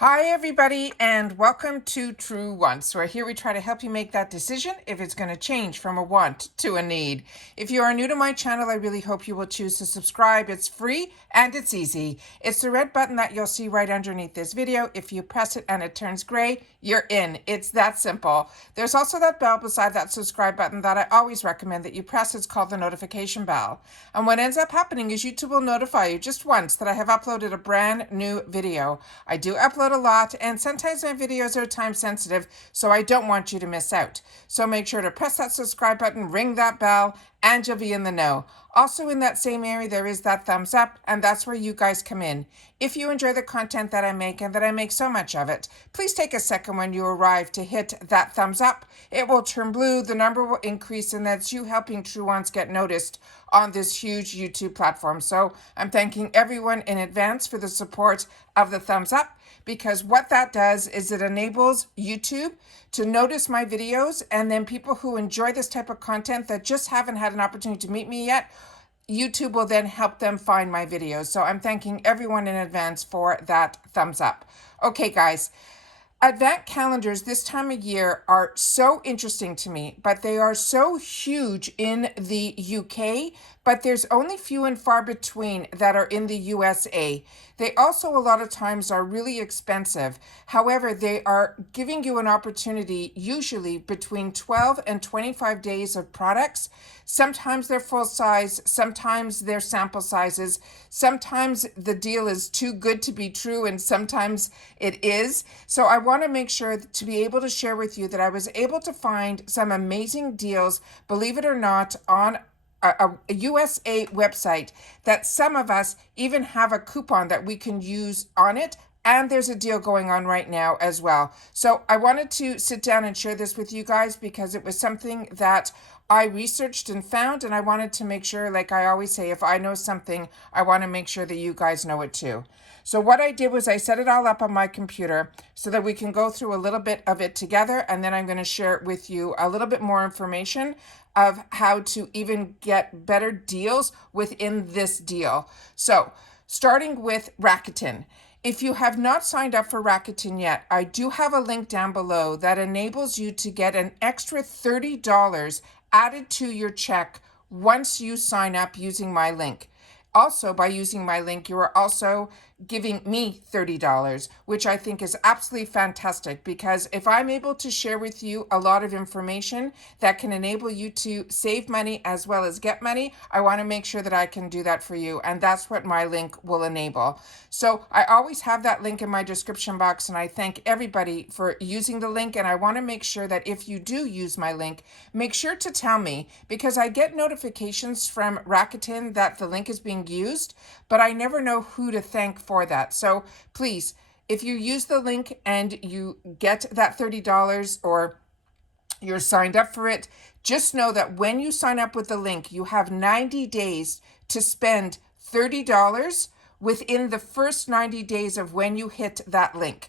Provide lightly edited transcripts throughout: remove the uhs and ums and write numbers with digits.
Hi everybody and welcome to True Wants, where here we try to help you make that decision if it's going to change from a want to a need. If you are new to my channel, I really hope you will choose to subscribe. It's free and it's easy. It's the red button that you'll see right underneath this video. If you press it and it turns gray, you're in. It's that simple. There's also that bell beside that subscribe button that I always recommend that you press. It's called the notification bell. And what ends up happening is YouTube will notify you just once that I have uploaded a brand new video. I do upload a lot, and sometimes my videos are time sensitive, so I don't want you to miss out. So make sure to press that subscribe button, ring that bell, and you'll be in the know. Also in that same area, there is that thumbs up, and that's where you guys come in. If you enjoy the content that I make, and that I make so much of it, please take a second when you arrive to hit that thumbs up. It will turn blue, the number will increase, and that's you helping True Wants get noticed on this huge YouTube platform. So I'm thanking everyone in advance for the support of the thumbs up, because what that does is it enables YouTube to notice my videos, and then people who enjoy this type of content that just haven't had an opportunity to meet me yet, YouTube will then help them find my videos. So I'm thanking everyone in advance for that thumbs up. Okay, guys. Advent calendars this time of year are so interesting to me, but they are so huge in the UK, but there's only few and far between that are in the USA. They also a lot of times are really expensive. However, they are giving you an opportunity usually between 12 and 25 days of products. Sometimes they're full size, sometimes they're sample sizes, sometimes the deal is too good to be true, and sometimes it is. So I want to make sure to be able to share with you that I was able to find some amazing deals, believe it or not, on a USA website, that some of us even have a coupon that we can use on it. And there's a deal going on right now as well. So I wanted to sit down and share this with you guys because it was something that I researched and found, and I wanted to make sure, like I always say, if I know something, I want to make sure that you guys know it too. So what I did was I set it all up on my computer so that we can go through a little bit of it together, and then I'm going to share with you a little bit more information of how to even get better deals within this deal. So starting with Rakuten. If you have not signed up for Rakuten yet, I do have a link down below that enables you to get an extra $30 added to your check once you sign up using my link. Also, by using my link, you are also giving me $30, which I think is absolutely fantastic, because if I'm able to share with you a lot of information that can enable you to save money as well as get money, I want to make sure that I can do that for you, and that's what my link will enable. So I always have that link in my description box, and I thank everybody for using the link, and I want to make sure that if you do use my link, make sure to tell me, because I get notifications from Rakuten that the link is being used, but I never know who to thank for that. So please, if you use the link and you get that $30 or you're signed up for it, just know that when you sign up with the link, you have 90 days to spend $30 within the first 90 days of when you hit that link.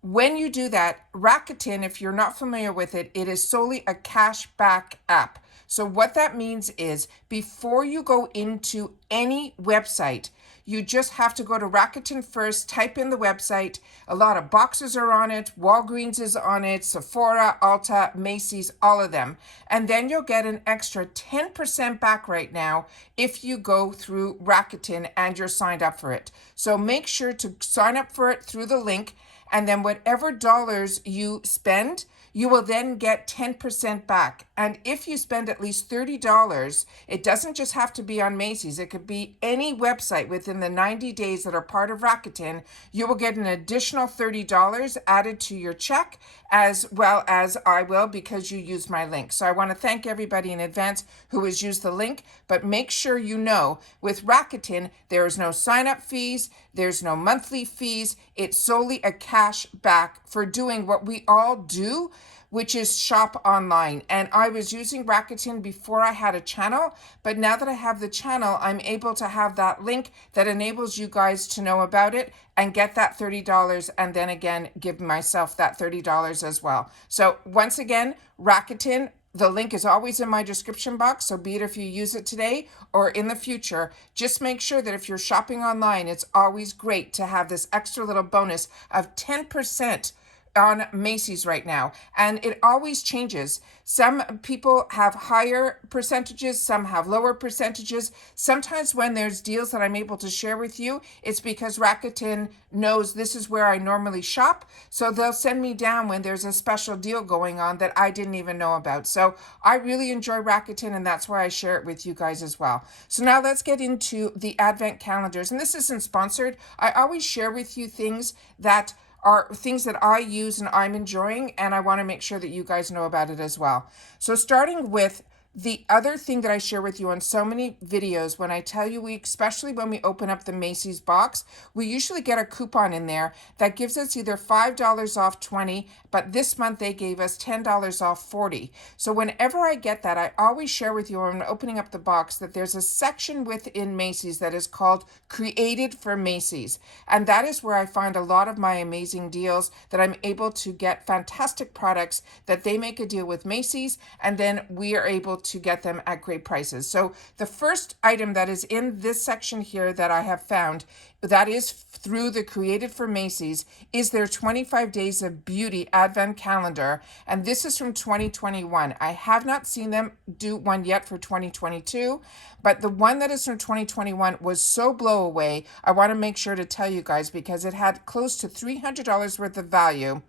When you do that, Rakuten, if you're not familiar with it, it is solely a cashback app. So what that means is before you go into any website, you just have to go to Rakuten first, type in the website. A lot of boxes are on it. Walgreens is on it, Sephora, ULTA, Macy's, all of them. And then you'll get an extra 10% back right now if you go through Rakuten and you're signed up for it. So make sure to sign up for it through the link, and then whatever dollars you spend, you will then get 10% back. And if you spend at least $30, it doesn't just have to be on Macy's. It could be any website within the 90 days that are part of Rakuten. You will get an additional $30 added to your check, as well as I will, because you used my link. So I want to thank everybody in advance who has used the link, but make sure you know with Rakuten, there is no sign-up fees, there's no monthly fees. It's solely a cash back for doing what we all do, which is shop online. And I was using Rakuten before I had a channel, but now that I have the channel, I'm able to have that link that enables you guys to know about it and get that $30, and then again, give myself that $30 as well. So once again, Rakuten, The link is always in my description box, so be it if you use it today or in the future, just make sure that if you're shopping online, it's always great to have this extra little bonus of 10% on Macy's right now. And it always changes. Some people have higher percentages, some have lower percentages. Sometimes when there's deals that I'm able to share with you, it's because Rakuten knows this is where I normally shop. So they'll send me down when there's a special deal going on that I didn't even know about. So I really enjoy Rakuten, and that's why I share it with you guys as well. So now let's get into the advent calendars. And this isn't sponsored. I always share with you things that are things that I use and I'm enjoying, and I want to make sure that you guys know about it as well. So starting with the other thing that I share with you on so many videos, when I tell you, especially when we open up the Macy's box, we usually get a coupon in there that gives us either $5 off 20, but this month they gave us $10 off 40. So whenever I get that, I always share with you when I'm opening up the box that there's a section within Macy's that is called Created for Macy's. And that is where I find a lot of my amazing deals that I'm able to get fantastic products that they make a deal with Macy's, and then we are able to get them at great prices. So the first item that is in this section here that I have found that is through the Created for Macy's is their 25 Days of Beauty Advent Calendar. And this is from 2021. I have not seen them do one yet for 2022, but the one that is from 2021 was so blow away. I want to make sure to tell you guys because it had close to $300 worth of value.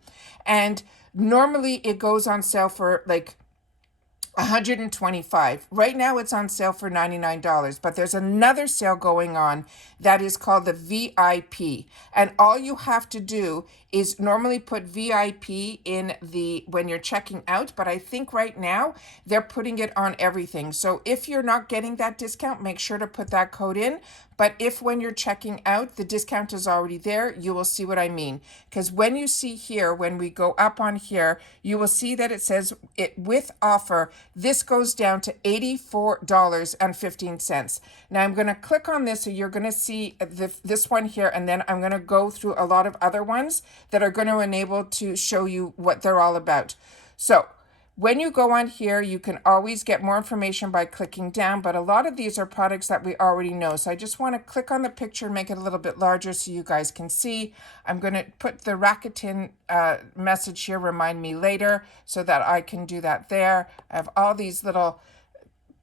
And normally it goes on sale for like $125. Right now it's on sale for $99, but there's another sale going on that is called the VIP. And all you have to do is normally put VIP in the when you're checking out, but I think right now they're putting it on everything. So if you're not getting that discount, make sure to put that code in. But if when you're checking out, the discount is already there, you will see what I mean. Because when you see here, when we go up on here, you will see that it says it with offer, this goes down to $84.15. Now I'm going to click on this, so you're going to see this one here, and then I'm going to go through a lot of other ones that are going to enable to show you what they're all about. So when you go on here, you can always get more information by clicking down, but a lot of these are products that we already know. So I just want to click on the picture and make it a little bit larger so you guys can see. I'm going to put the Rakuten message here, remind me later, so that I can do that there. I have all these little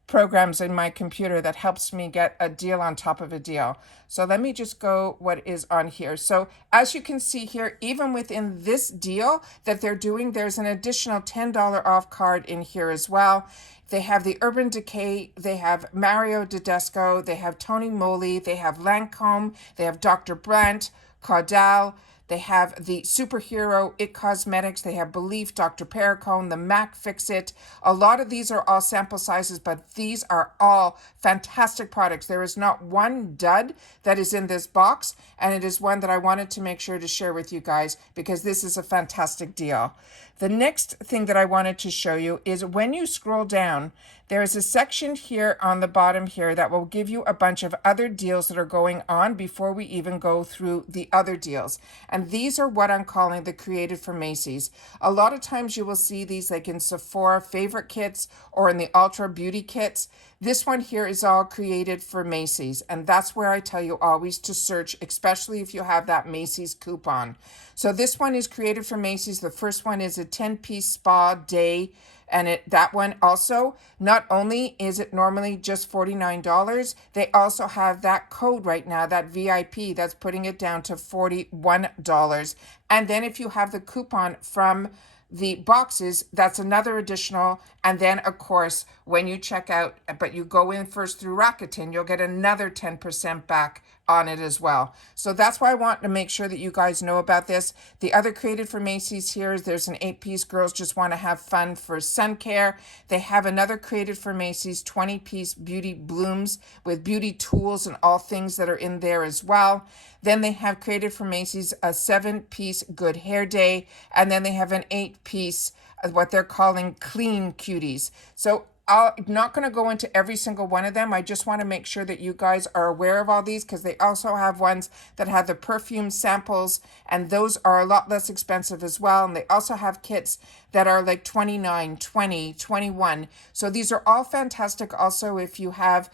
programs in my computer that helps me get a deal on top of a deal. So let me just go what is on here. So as you can see here, even within this deal that they're doing, there's an additional $10 off card in here as well. They have the Urban Decay, they have Mario Tedesco, they have Tony Moly, they have Lancome, they have Dr. Brandt, Caudal, they have the Superhero, It Cosmetics, they have Belief, Dr. Perricone, the MAC Fix-It. A lot of these are all sample sizes, but these are all fantastic products. There is not one dud that is in this box, and it is one that I wanted to make sure to share with you guys because this is a fantastic deal. The next thing that I wanted to show you is when you scroll down, there is a section here on the bottom here that will give you a bunch of other deals that are going on before we even go through the other deals. And these are what I'm calling the Created for Macy's. A lot of times you will see these like in Sephora favorite kits or in the Ultra Beauty kits. This one here is all Created for Macy's, and that's where I tell you always to search, especially if you have that Macy's coupon. So this one is Created for Macy's. The first one is a 10-piece spa day, and that one also, not only is it normally just $49, they also have that code right now, that VIP, that's putting it down to $41. And then if you have the coupon from the boxes, that's another additional. And then of course, when you check out, but you go in first through Rakuten, you'll get another 10% back on it as well. So that's why I want to make sure that you guys know about this. The other Created for Macy's here is there's an 8-piece girls just want to have fun for sun care. They have another Created for Macy's 20-piece beauty blooms with beauty tools and all things that are in there as well. Then they have Created for Macy's a 7-piece good hair day, and then they have an 8-piece what they're calling clean cuties. So I'm not going to go into every single one of them. I just want to make sure that you guys are aware of all these, because they also have ones that have the perfume samples, and those are a lot less expensive as well. And they also have kits that are like 29, 20, 21. So these are all fantastic. Also, if you have,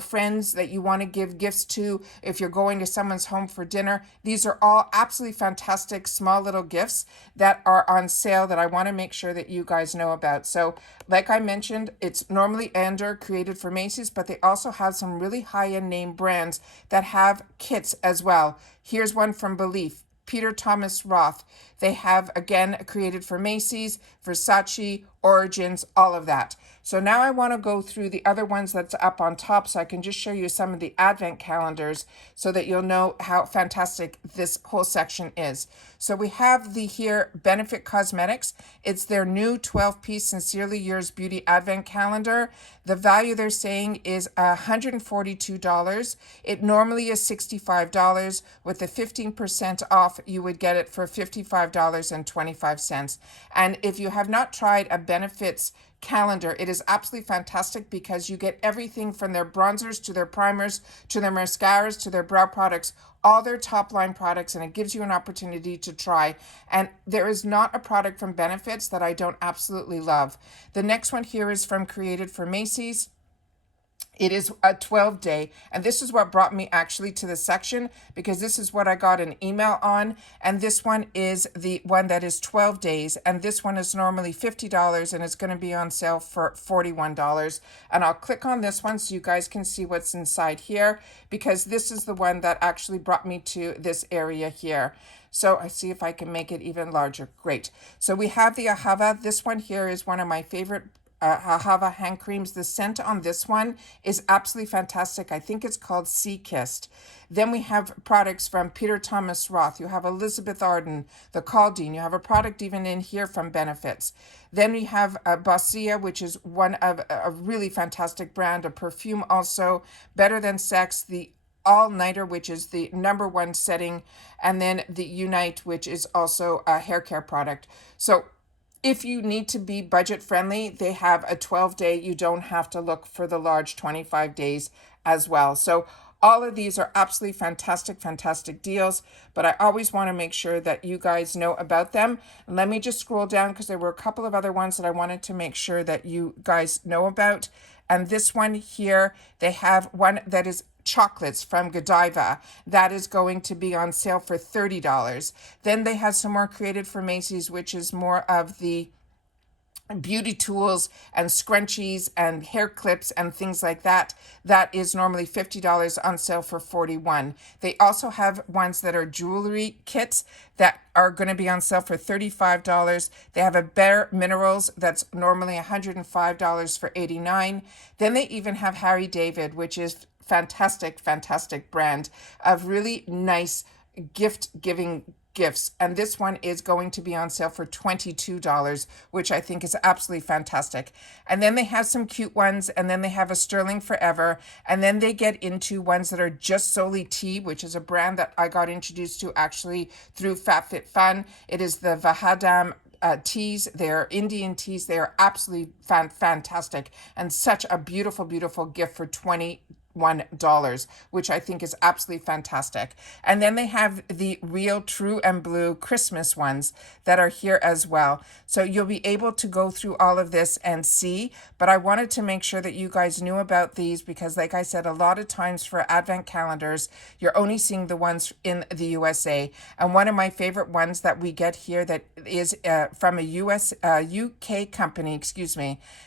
friends that you want to give gifts to, if you're going to someone's home for dinner, these are all absolutely fantastic small little gifts that are on sale that I want to make sure that you guys know about. So like I mentioned, it's normally under created for Macy's, but they also have some really high-end name brands that have kits as well. Here's one from Belief, Peter Thomas Roth. They have, again, created for Macy's, Versace, Origins, all of that. So now I want to go through the other ones that's up on top, so I can just show you some of the advent calendars so that you'll know how fantastic this whole section is. So we have the here Benefit Cosmetics. It's their new 12-piece Sincerely Yours Beauty Advent Calendar. The value they're saying is $142. It normally is $65. With the 15% off, you would get it for $55.25. And if you have not tried a Benefits calendar, it is absolutely fantastic because you get everything from their bronzers to their primers to their mascaras to their brow products, all their top line products, and it gives you an opportunity to try. And there is not a product from Benefits that I don't absolutely love. The next one here is from Created for Macy's. It is a 12-day, and this is what brought me actually to the section, because this is what I got an email on, and this one is the one that is 12 days, and this one is normally $50, and it's going to be on sale for $41. And I'll click on this one so you guys can see what's inside here, because this is the one that actually brought me to this area here. So I see if I can make it even larger. Great. So we have the Ahava. This one here is one of my favorite Ahava hand creams. The scent on this one is absolutely fantastic. I think it's called Sea Kissed. Then we have products from Peter Thomas Roth. You have Elizabeth Arden, the Caldine. You have a product even in here from Benefits. Then we have Bossia, which is one of a really fantastic brand, a perfume also, Better Than Sex, the All-Nighter, which is the #1 setting, and then the Unite, which is also a hair care product. So if you need to be budget friendly, they have a 12-day. You don't have to look for the large 25 days as well. So all of these are absolutely fantastic, fantastic deals, but I always want to make sure that you guys know about them. Let me just scroll down because there were a couple of other ones that I wanted to make sure that you guys know about. And this one here, they have one that is chocolates from Godiva. That is going to be on sale for $30. Then they have some more Created for Macy's, which is more of the beauty tools and scrunchies and hair clips and things like that. That is normally $50 on sale for $41. They also have ones that are jewelry kits that are going to be on sale for $35. They have a Bare Minerals that's normally $105 for $89. Then they even have Harry David, which is fantastic, fantastic brand of really nice gift-giving gifts. And this one is going to be on sale for $22, which I think is absolutely fantastic. And then they have some cute ones, and then they have a Sterling Forever, and then they get into ones that are just solely tea, which is a brand that I got introduced to actually through FatFitFun. It is the Vahadam teas. They're Indian teas. They are absolutely fantastic and such a beautiful, beautiful gift for $21, which I think is absolutely fantastic. And then they have the Real True and Blue Christmas ones that are here as well. So you'll be able to go through all of this and see, but I wanted to make sure that you guys knew about these because, like I said, a lot of times for advent calendars, you're only seeing the ones in the USA. And one of my favorite ones that we get here that is from a UK company,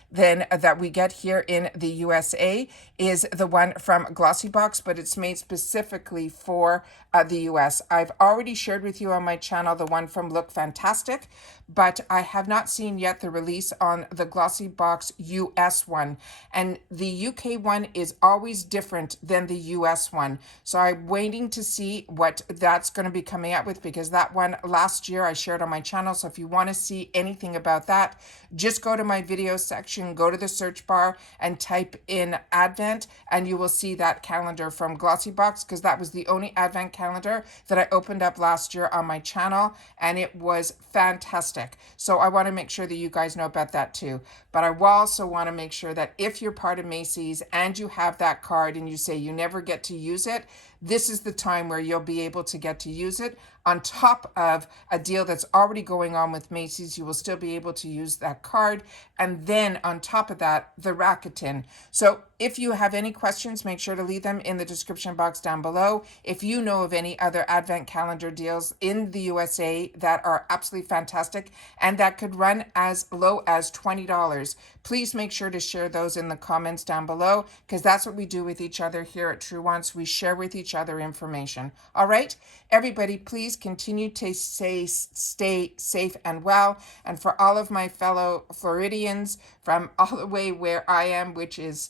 then that we get here in the USA is the one from Glossybox, but it's made specifically for the US. I've already shared with you on my channel the one from Look Fantastic, but I have not seen yet the release on the Glossybox US one. And the UK one is always different than the US one. So I'm waiting to see what that's going to be coming out with, because that one last year I shared on my channel. So if you want to see anything about that, just go to my video section, go to the search bar and type in Advent, and you will will see that calendar from Glossybox, because that was the only advent calendar that I opened up last year on my channel, and it was fantastic. So I want to make sure that you guys know about that too. But I also want to make sure that if you're part of Macy's and you have that card and you say you never get to use it, this is the time where you'll be able to get to use it. On top of a deal that's already going on with Macy's, you will still be able to use that card. And then on top of that, the Rakuten. So if you have any questions, make sure to leave them in the description box down below. If you know of any other advent calendar deals in the USA that are absolutely fantastic and that could run as low as $20, please make sure to share those in the comments down below, because that's what we do with each other here at True Wants. We share with each other information. All right, everybody, please continue to stay safe and well. And for all of my fellow Floridians from all the way where I am, which is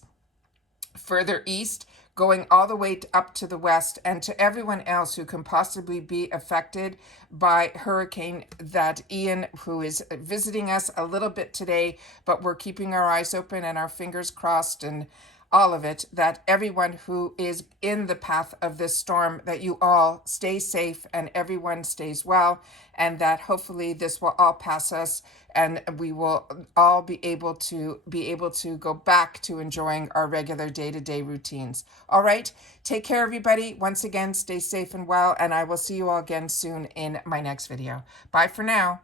further east, going all the way up to the west, and to everyone else who can possibly be affected by Hurricane Ian, who is visiting us a little bit today, but we're keeping our eyes open and our fingers crossed and all of it, that everyone who is in the path of this storm, that you all stay safe and everyone stays well, and that hopefully this will all pass us and we will all be able to go back to enjoying our regular day-to-day routines. All right, take care, everybody. Once again, stay safe and well, and I will see you all again soon in my next video. Bye for now.